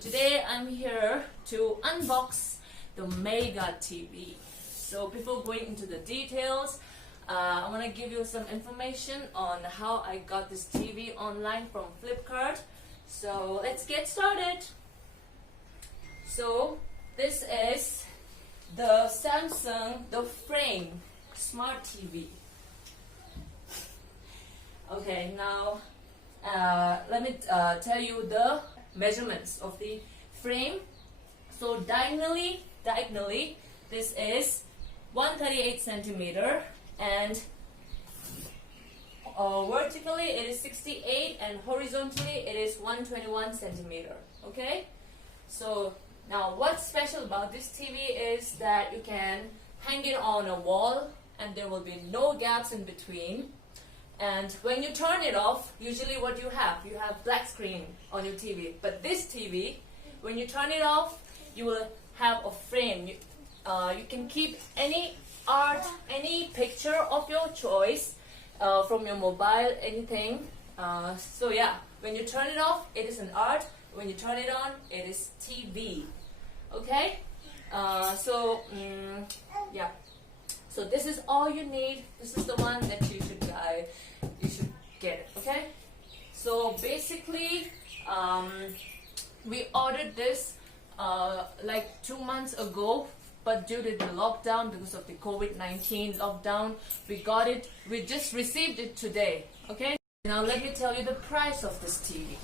today I'm here to unbox the Mega TV. So before going into the details, I want to give you some information on how I got this TV online from Flipkart. So let's get started. So this is the Samsung, the frame Smart TV. Okay, now let me tell you the measurements of the frame. So diagonally this is 138 centimeter, and vertically it is 68, and horizontally it is 121 centimeter. Okay, so now what's special about this TV is that you can hang it on a wall and there will be no gaps in between. And when you turn it off, usually what you have black screen on your TV. But this TV, when you turn it off, you will have a frame. You can keep any art, any picture of your choice from your mobile, anything. So yeah, when you turn it off, it is an art. When you turn it on, it is TV. Okay? Yeah. So this is all you need. This is the one that you should get it. Okay? So basically, we ordered this like 2 months ago, but due to the lockdown, because of the COVID-19 lockdown, we just received it today. Okay? Now let me tell you the price of this TV.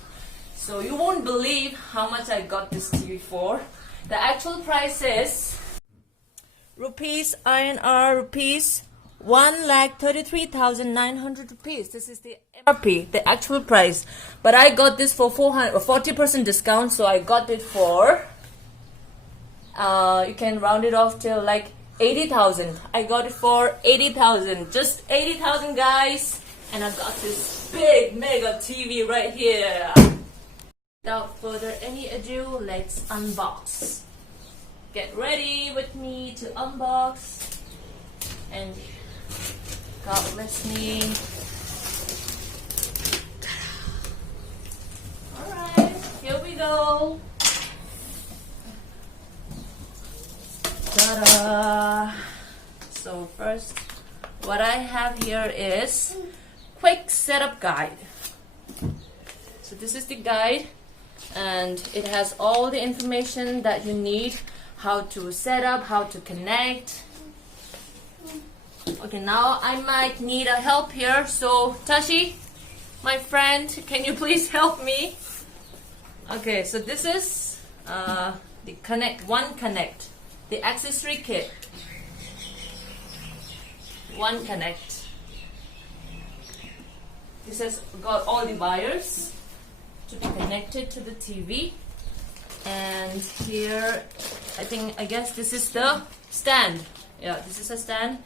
So you won't believe how much I got this TV for. The actual price is rupees 1,33,900 rupees. This is the MRP, the actual price. But I got this for 40% discount, so I got it for you can round it off till like 80,000. I got it for 80,000, just 80,000, guys. And I got this big mega TV right here. Without further any ado, let's unbox. Get ready with me to unbox. And God bless me. Alright, here we go. Ta-da! So first, what I have here is quick setup guide. So this is the guide, and it has all the information that you need, how to set up, how to connect. Okay, now I might need a help here, so Tashi, my friend, can you please help me? Okay, so this is the connect, the accessory kit. One connect. This has got all the wires to be connected to the TV. And here, I guess this is the stand. Yeah, this is a stand.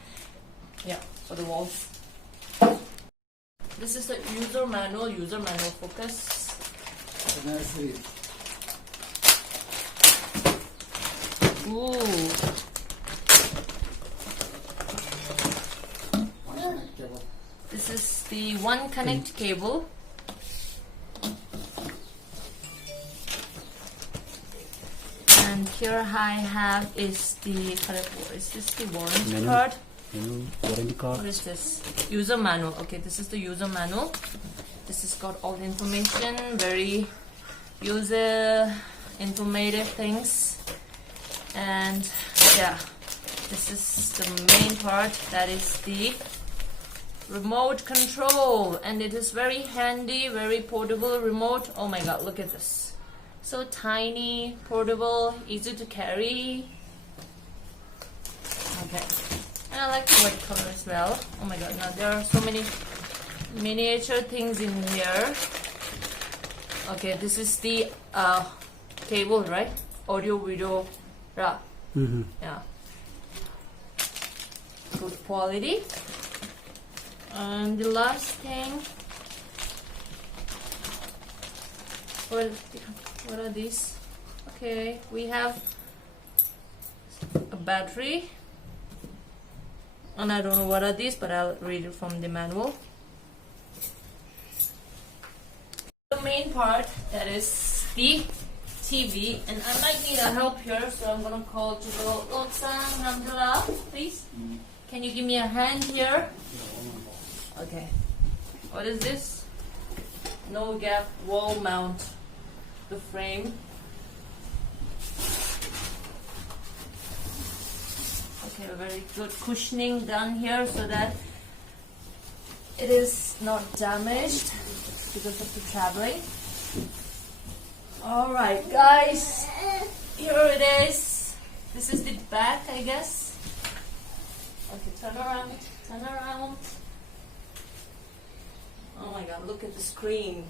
Yeah, for the walls. This is the user manual focus. Ooh. This is the one connect cable. And here I have is the, is this the warranty card? Warranty card. What is this? User manual. Okay, this is the user manual. This has got all the information, very user informative things. And yeah, this is the main part, that is the remote control, and it is very handy, very portable remote. Oh my god, look at this. So tiny, portable, easy to carry. Okay. And I like the white color as well. Oh my god, now there are so many miniature things in here. Okay, this is the cable, right? Audio, video, yeah. Good quality. And the last thing, what are these? Okay, we have a battery, and I don't know what are these, but I'll read it from the manual. The main part, that is the TV, and I might need a help here, so I'm gonna call to go. Tenzin Namdol, please. Can you give me a hand here? Okay. What is this? No gap wall mount. The frame. Okay, very good cushioning done here so that it is not damaged because of the traveling. Alright guys, here it is. This is the back, I guess. Okay, turn around, turn around. Oh my god, look at the screen.